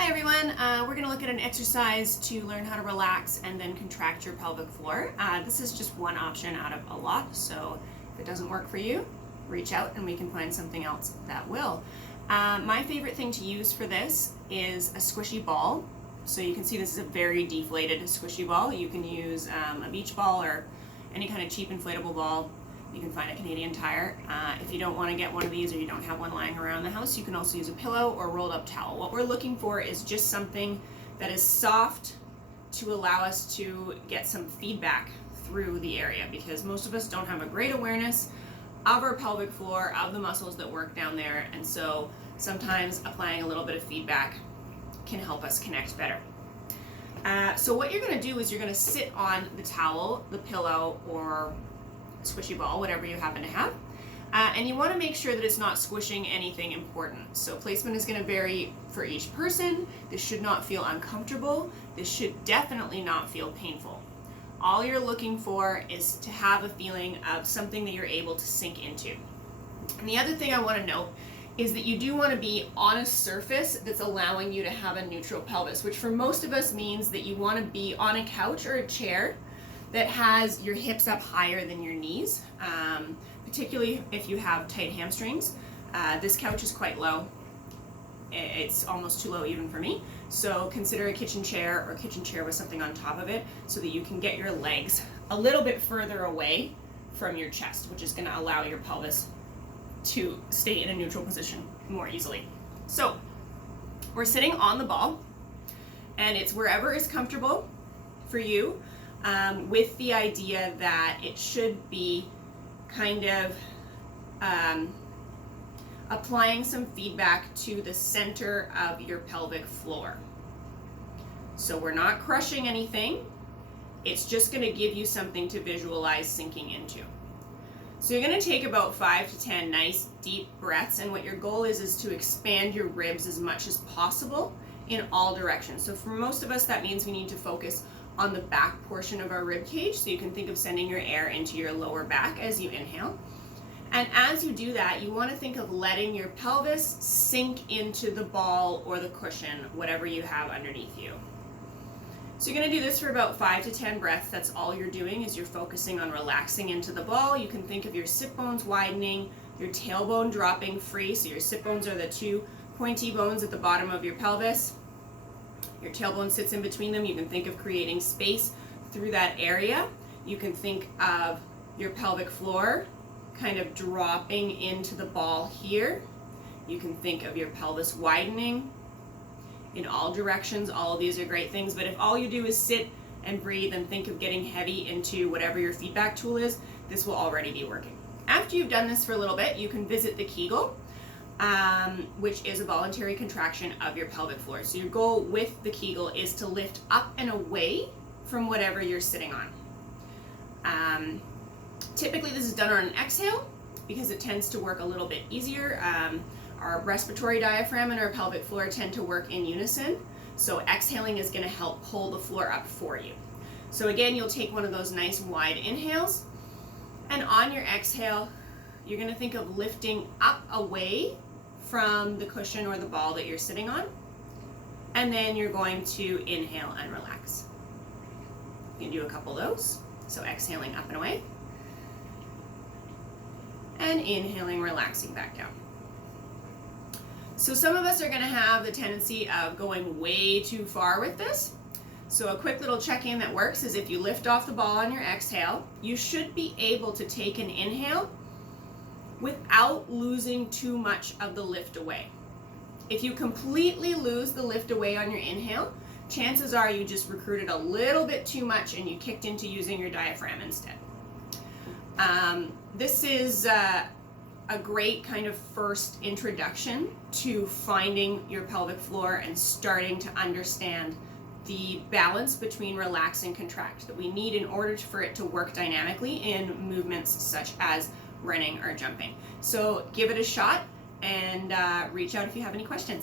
Hi everyone, we're going to look at an exercise to learn how to relax and then contract your pelvic floor. This is just one option out of a lot, so if it doesn't work for you, reach out and we can find something else that will. My favorite thing to use for this is a squishy ball. So you can see this is a very deflated squishy ball. You can use a beach ball or any kind of cheap inflatable ball. You can find a Canadian Tire. If you don't want to get one of these or you don't have one lying around the house, you can also use a pillow or rolled up towel. What we're looking for is just something that is soft to allow us to get some feedback through the area, because most of us don't have a great awareness of our pelvic floor, of the muscles that work down there, and so sometimes applying a little bit of feedback can help us connect better. So what you're going to do is you're going to sit on the towel, the pillow, or squishy ball, whatever you happen to have, and you want to make sure that it's not squishing anything important. So placement is going to vary for each person. This should not feel uncomfortable. This should definitely not feel painful. All you're looking for is to have a feeling of something that you're able to sink into. And the other thing I want to note is that you do want to be on a surface that's allowing you to have a neutral pelvis, which for most of us means that you want to be on a couch or a chair that has your hips up higher than your knees, particularly if you have tight hamstrings. This couch is quite low. It's almost too low even for me. So consider a kitchen chair or a kitchen chair with something on top of it so that you can get your legs a little bit further away from your chest, which is going to allow your pelvis to stay in a neutral position more easily. So we're sitting on the ball, and it's wherever is comfortable for you, with the idea that it should be kind of applying some feedback to the center of your pelvic floor. So we're not crushing anything. It's just going to give you something to visualize sinking into. So you're going to take about 5 to 10 nice deep breaths, and what your goal is to expand your ribs as much as possible in all directions. So for most of us, that means we need to focus on the back portion of our rib cage, so you can think of sending your air into your lower back as you inhale. And as you do that, you want to think of letting your pelvis sink into the ball or the cushion, whatever you have underneath you. So you're going to do this for about 5 to 10 breaths. That's all you're doing, is you're focusing on relaxing into the ball. You can think of your sit bones widening, your tailbone dropping free. So your sit bones are the two pointy bones at the bottom of your pelvis. Your tailbone sits in between them. You can think of creating space through that area. You can think of your pelvic floor kind of dropping into the ball here. You can think of your pelvis widening in all directions. All of these are great things, but if all you do is sit and breathe and think of getting heavy into whatever your feedback tool is, this will already be working. After you've done this for a little bit, you can visit the Kegel, which is a voluntary contraction of your pelvic floor. So your goal with the Kegel is to lift up and away from whatever you're sitting on. Typically this is done on an exhale because it tends to work a little bit easier. Our respiratory diaphragm and our pelvic floor tend to work in unison, so exhaling is going to help pull the floor up for you. So again, you'll take one of those nice wide inhales, and on your exhale, you're going to think of lifting up away from the cushion or the ball that you're sitting on, and then you're going to inhale and relax. You can do a couple of those. So exhaling up and away, and inhaling, relaxing back down. So some of us are going to have the tendency of going way too far with this. So a quick little check-in that works is if you lift off the ball on your exhale, you should be able to take an inhale without losing too much of the lift away. If you completely lose the lift away on your inhale, chances are you just recruited a little bit too much and you kicked into using your diaphragm instead. This is a great kind of first introduction to finding your pelvic floor and starting to understand the balance between relax and contract that we need in order for it to work dynamically in movements such as running or jumping. So give it a shot and reach out if you have any questions.